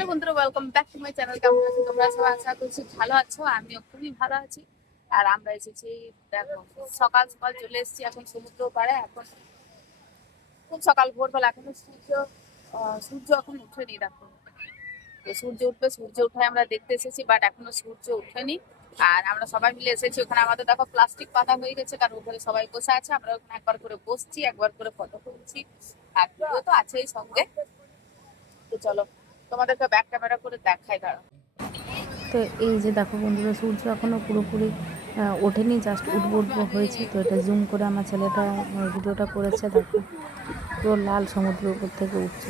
Hello বন্ধুরা welcome back to my channel কেমন আছো? তোমরা সবাই আশা করছি ভালো আছো, আমিও খুবই ভালো আছি। আর আমরা এসেছি, দেখো, সকাল সকাল চলে এসেছি এখন সমুদ্র এখন খুব সকাল, ভোরবেলা সূর্য সূর্য এখন দেখো। সূর্য উঠবে, সূর্য উঠে আমরা দেখতে এসেছি বাট এখনও সূর্য উঠেনি আর আমরা সবাই মিলে এসেছি, ওখানে আমাদের, দেখো প্লাস্টিক পাতা হয়ে গেছে, কারণ ওখানে সবাই বসে আছে। আমরা ওখানে একবার করে বসছি, একবার করে ফটো তুলছি। আর তো আছেই সঙ্গে। তো চলো তোমাদেরকে ব্যাক ক্যামেরা করে দেখাই দাঁড়াও। তো এই যে দেখো বন্ধুরা সূর্য এখনও পুরোপুরি ওঠেনি জাস্ট উঠবো উঠবো হয়েছে। তো এটা জুম করে আমার ছেলেটা ভিডিওটা করেছে দেখো। পুরো লাল সমুদ্র উপর থেকে উঠছে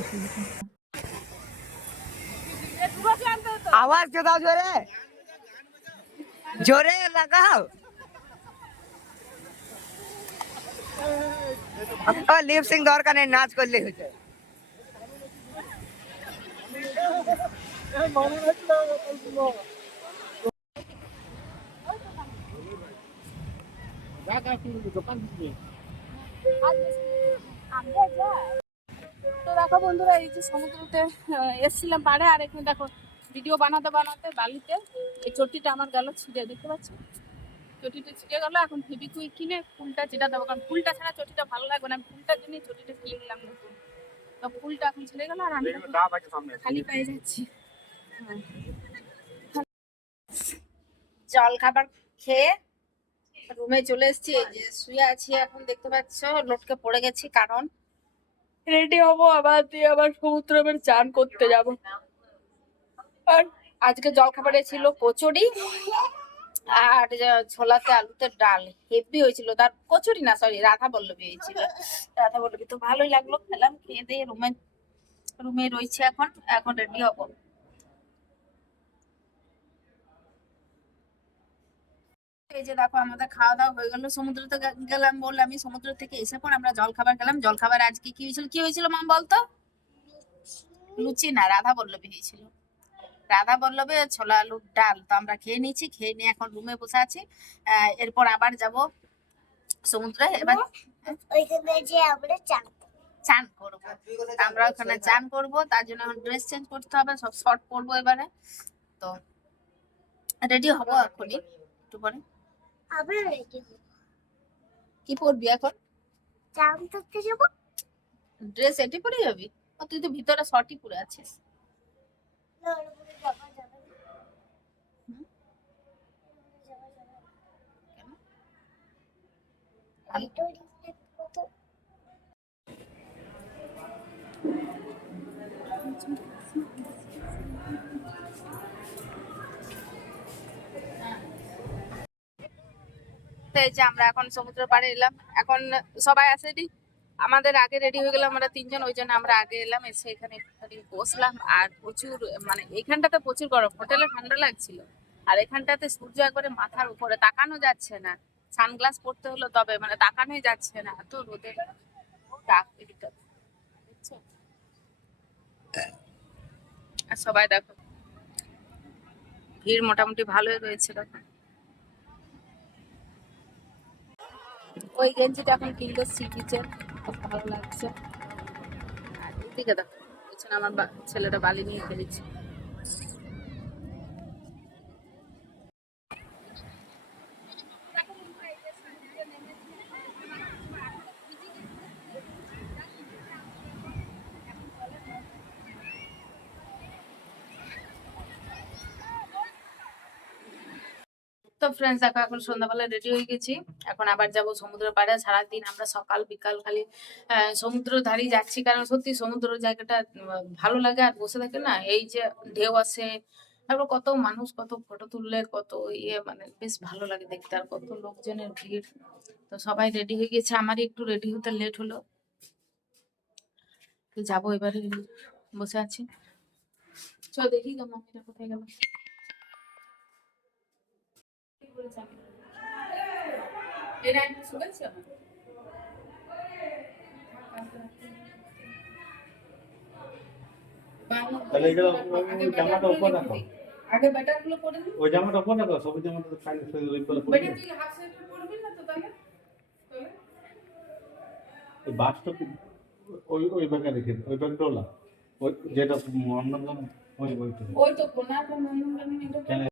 আওয়াজ কে দাও জোরে। জোরে লাগাও। লিপসিং দরকার নেই নাচ করলেই হয়েছে তো দেখো বন্ধুরা, এই যে সমুদ্রতে এসছিলাম পাড়ে, আর এখানে দেখো ভিডিও বানাতে বানাতে বালিতে এই চটিটা আমার গেল ছিঁড়ে, দেখতে পাচ্ছ? চটিটা ছিঁড়ে গেল, এখন ফেবিকুই কিনে ফুলটা যেটা দেবো, কারণ ফুলটা ছাড়া চটিটা ভালো লাগবে না। আমি ফুলটার জন্যই চটিটা কিনলাম নতুন। ফুলটা এখন ছিঁড়ে গেল আর আমি খালি পায়ে যাচ্ছি। হ্যাঁ। জল খাবার খেয়ে রুমে চলে এসেছি এই যে শুয়ে আছি এখন দেখতে পাচ্ছ লটকে পড়ে গেছি কারণ। রেডি হব আবার দিয়ে আবার সমুদ্রের চান করতে যাব। আর আজকে জল খাবারে ছিল কচুরি। আর ছোলাতে আলুতে ডাল, হেভি হয়েছিল। তার কচুরি না সরি রাধা বল্লভী হয়েছিল। রাধা বল্লভী তো ভালোই লাগল, খেলাম, খেয়ে দিয়ে রুমে রুমে রয়েছে এখন এখন রেডি হব। এই যে দেখো, আমাদের খাওয়া দাওয়া হয়ে গেল। সমুদ্র গে- গেলাম বললে আমি সমুদ্র থেকে এসে পর আমরা জল খাবার খেলাম। জল খাবার আজকে কি হয়েছিল কি হয়েছিল মাম বলতো? লুচি না, রাধা বল্লভী হয়েছিল। রাধা বল্লভে ছোলা আলুর ডাল। তো আমরা খেয়ে নিয়েছি খেয়ে নিয়ে এখন রুমে বসে আছি। এরপর আবার যাব সমুদ্রে। এবার ওইখানে যে আমরা চান চান করব। আমরা ওখানে চান করব তার জন্য এখন ড্রেস চেঞ্জ করতে হবে সব শর্ট পরবো এবারে। তো রেডি হব এখনই। একটু পরে। রেডি কি পরবি এখন? চান করতে যাব। ড্রেস এটি পরে যাবি? তুই তো ভিতরে শর্টই পরে আছিস না ওর উপরে যাওয়া যাবে না। হুম? যাওয়া যাবে না। কেন? আমি- এইটা reflect কত তো এই যে আমরা এখন সমুদ্র পাড়ে এলাম। এখন সবাই রেডি আমাদের আগে রেডি হয়ে গেলাম আমরা তিনজন, ওই জন্য আমরা আগে এলাম, এসে এখানে একটুখানি বসলাম। আর প্রচুর মানে এখানটাতে প্রচুর গরম। হোটেলে ঠান্ডা লাগছিল। আর এখানটাতে সূর্য একবারে মাথার উপরে, তাকানো যাচ্ছে না। সানগ্লাস পরতে হলো তবে মানে তাকানোই যাচ্ছে না, এত রোদের। আর সবাই দেখো, ভিড় মোটামুটি ভালোই রয়েছে দেখো ওই গেঞ্জিটা এখন সি বিচের খুব ভালো লাগছে। আর এদিকে দেখো, পেছনে আমার ছেলেটা বালি নিয়ে খেলেছে। তো ফ্রেন্ডস দেখো, এখন সন্ধ্যাবেলা রেডি হয়ে গেছি। এখন আবার যাব সমুদ্র পাড়ে। সারাদিন আমরা সকাল, বিকাল খালি সমুদ্র ধারে যাচ্ছি। কারণ সত্যি সমুদ্র জায়গাটা ভালো লাগে। আর বসে থাকে না, এই যে ঢেউ আসে, তারপর কত মানুষ, কত ফটো তুললে, কত ইয়ে মানে বেশ ভালো লাগে দেখতে। আর কত লোকজনের ভিড়। তো সবাই রেডি হয়ে গেছে। আমারই একটু রেডি হতে লেট হলো। যাব এবারে, বসে আছি। চল দেখি তো মামিটা কোথায় গেল। এরা একটু শুনেছো তাহলে এগুলো জামাটা উপর রাখো। আগে ব্যাটার পরে দিই ওই জামাটা উপর রাখো সবুজ জামাটা তো খালি ওই করে পরে বেটা তুই হাফ স্যান্ডেল পরবি না তো তাহলে? তাহলে? বাসটা ওই ওই ব্যাগে রেখে ওই ব্যাগটা ওলা ওই যেটা অন্য ওই ওইটা। ওই তো কোনাটা নন্দনকানন এটা